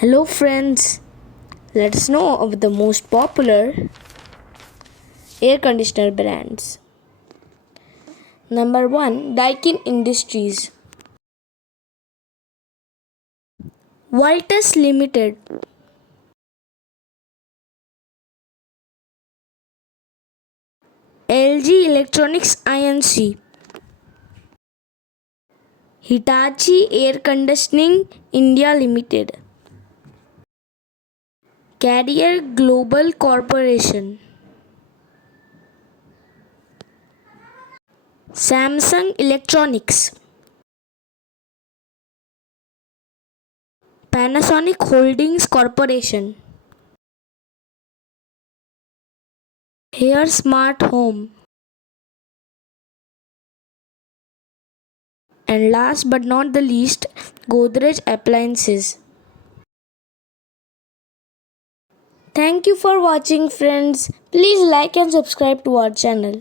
Hello friends, let's know of the most popular air conditioner brands. Number 1, Daikin Industries. Voltas Limited. LG Electronics Inc. Hitachi Air Conditioning India Limited. Carrier Global Corporation. Samsung Electronics. Panasonic Holdings Corporation. Here Smart Home. And last but not the least, Godrej Appliances. Thank you for watching friends. Please like and subscribe to our channel.